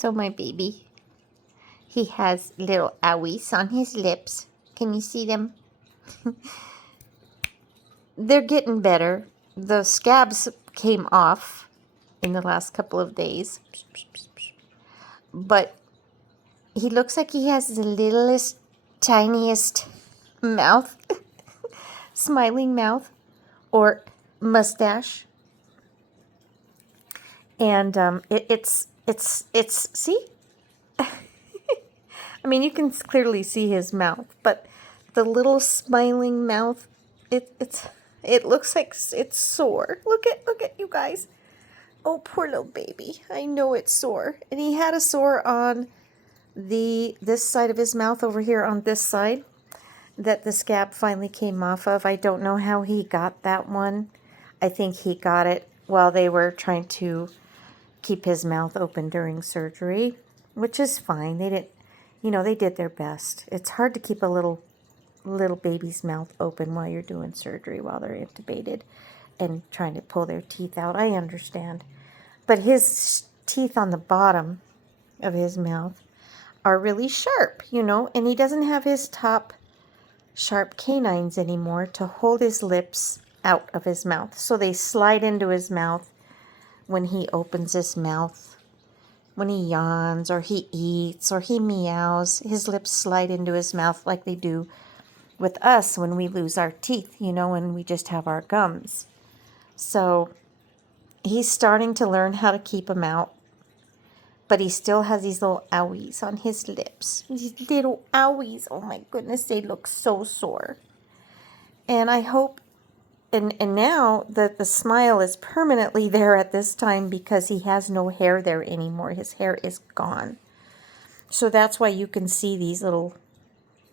So my baby, he has little owies on his lips. Can you see them? They're getting better. The scabs came off in the last couple of days. But he looks like he has the littlest, tiniest mouth, smiling mouth, or mustache. And it's see? I mean, you can clearly see his mouth, but the little smiling mouth, it looks like it's sore. Look at you guys. Oh, poor little baby. I know it's sore. And he had a sore on this side of his mouth over here on this side that the scab finally came off of. I don't know how he got that one. I think he got it while they were trying to keep his mouth open during surgery, which is fine. They didn't, they did their best. It's hard to keep a little baby's mouth open while you're doing surgery, while they're intubated and trying to pull their teeth out. I understand. But his teeth on the bottom of his mouth are really sharp, and he doesn't have his top sharp canines anymore to hold his lips out of his mouth. So they slide into his mouth when he opens his mouth. When he yawns or he eats or he meows, his lips slide into his mouth like they do with us when we lose our teeth, when we just have our gums. So he's starting to learn how to keep them out, but he still has these little owies on his lips. These little owies, oh my goodness, they look so sore. And I hope, and now that the smile is permanently there at this time because he has no hair there anymore. His hair is gone. So that's why you can see these little,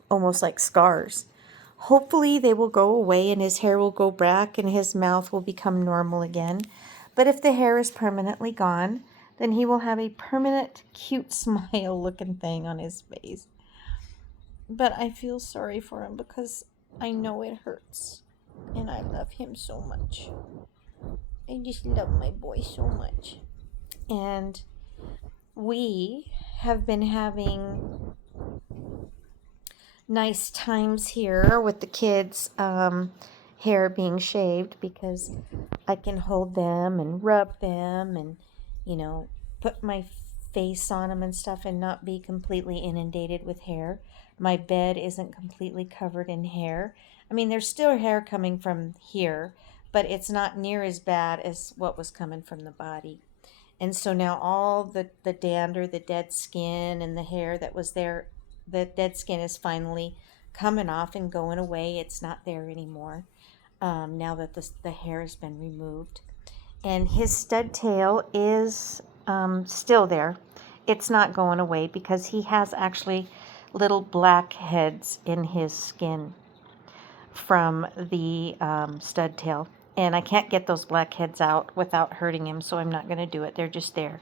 almost like scars. Hopefully they will go away and his hair will go back and his mouth will become normal again. But if the hair is permanently gone, then he will have a permanent, cute smile looking thing on his face. But I feel sorry for him because I know it hurts. And I love him so much. I just love my boy so much. And we have been having nice times here with the kids' hair being shaved because I can hold them and rub them and, put my face on them and stuff and not be completely inundated with hair. My bed isn't completely covered in hair. I mean, there's still hair coming from here, but it's not near as bad as what was coming from the body. And so now all the dander, the dead skin, and the hair that was there, the dead skin is finally coming off and going away. It's not there anymore now that the hair has been removed. And his stud tail is still there. It's not going away because he has actually little black heads in his skin from the stud tail. And I can't get those black heads out without hurting him, so I'm not going to do it. They're just there.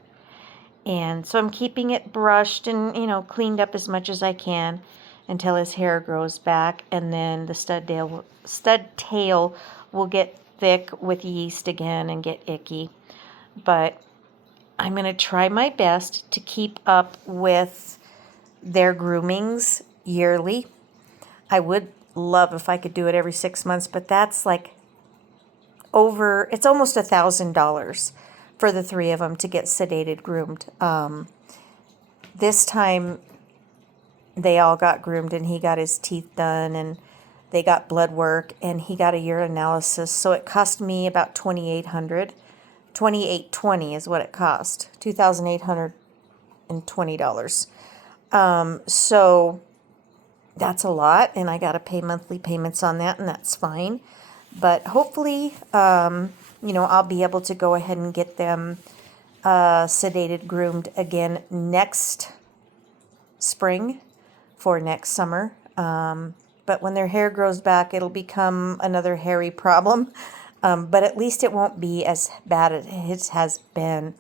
And so I'm keeping it brushed and, cleaned up as much as I can until his hair grows back. And then the stud tail will get thick with yeast again and get icky. But I'm going to try my best to keep up with their groomings yearly. I would love if I could do it every 6 months, but that's like it's almost $1,000 for the three of them to get sedated, groomed. This time they all got groomed and he got his teeth done and they got blood work and he got a urinalysis. So it cost me about $2,820 is what it cost. $2,820. So that's a lot, and I got to pay monthly payments on that, and that's fine. But hopefully, I'll be able to go ahead and get them sedated, groomed again next spring for next summer. But when their hair grows back, it'll become another hairy problem. But at least it won't be as bad as it has been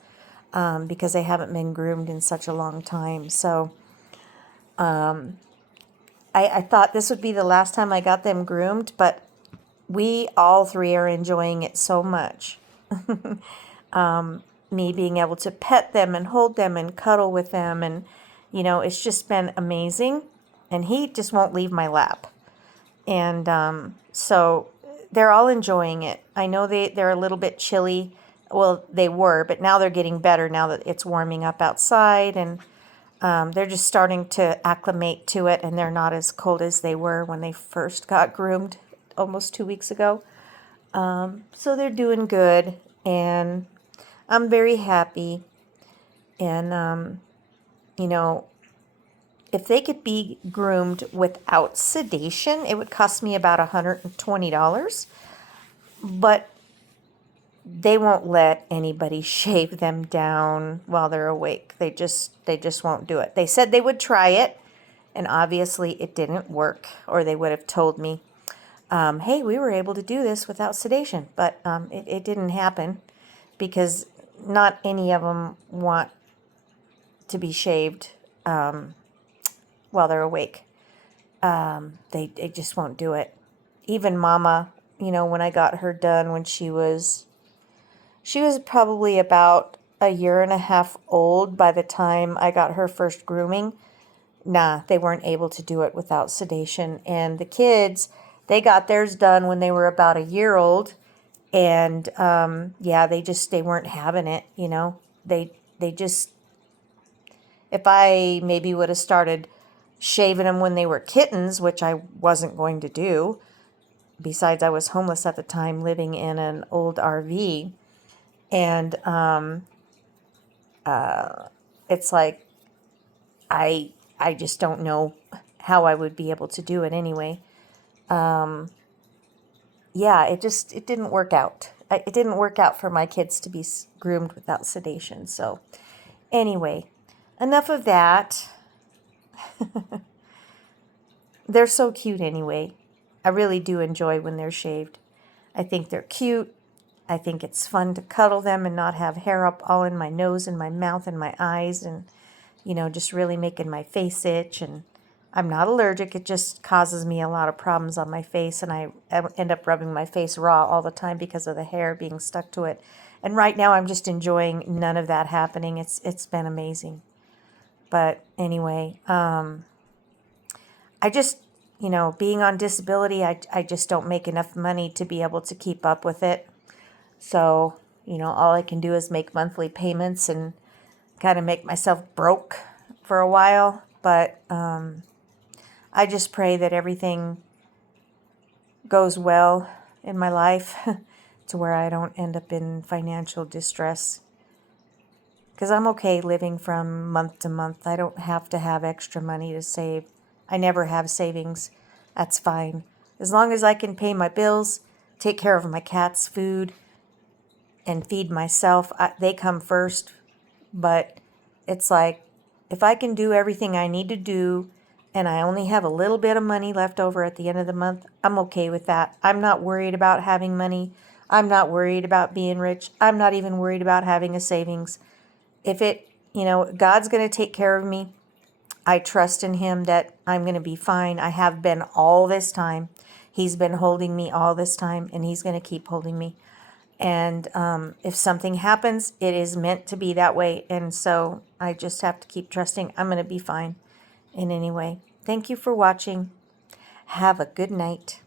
because they haven't been groomed in such a long time. So I thought this would be the last time I got them groomed, but we all three are enjoying it so much. me being able to pet them and hold them and cuddle with them. And, it's just been amazing. And he just won't leave my lap. And so they're all enjoying it. I know they're a little bit chilly. Well, they were, but now they're getting better now that it's warming up outside. And they're just starting to acclimate to it. And they're not as cold as they were when they first got groomed almost 2 weeks ago. So they're doing good. And I'm very happy. And, if they could be groomed without sedation, it would cost me about $120. But they won't let anybody shave them down while they're awake. They just won't do it. They said they would try it, and obviously it didn't work, or they would have told me, hey, we were able to do this without sedation. But it didn't happen because not any of them want to be shaved while they're awake. They just won't do it. Even Mama, when I got her done when she was probably about a year and a half old by the time I got her first grooming. Nah, they weren't able to do it without sedation. And the kids, they got theirs done when they were about a year old. And they weren't having it, They just, if I maybe would have started shaving them when they were kittens, which I wasn't going to do. Besides, I was homeless at the time, living in an old RV. And it's like, I just don't know how I would be able to do it anyway. It didn't work out. It didn't work out for my kids to be groomed without sedation. So anyway, enough of that. They're so cute anyway. I really do enjoy when they're shaved. I think they're cute. I think it's fun to cuddle them and not have hair up all in my nose and my mouth and my eyes and, just really making my face itch. And I'm not allergic. It just causes me a lot of problems on my face. And I end up rubbing my face raw all the time because of the hair being stuck to it. And right now I'm just enjoying none of that happening. It's been amazing. But anyway, I just, being on disability, I just don't make enough money to be able to keep up with it. So, all I can do is make monthly payments and kind of make myself broke for a while. But I just pray that everything goes well in my life to where I don't end up in financial distress. Because I'm okay living from month to month. I don't have to have extra money to save. I never have savings. That's fine. As long as I can pay my bills, take care of my cat's food, and feed myself, they come first. But it's like, if I can do everything I need to do and I only have a little bit of money left over at the end of the month, I'm okay with that. I'm not worried about having money. I'm not worried about being rich. I'm not even worried about having a savings. If God's going to take care of me. I trust in him that I'm going to be fine. I have been all this time. He's been holding me all this time, and he's going to keep holding me. And if something happens, it is meant to be that way. And so I just have to keep trusting I'm going to be fine in any way. Thank you for watching. Have a good night.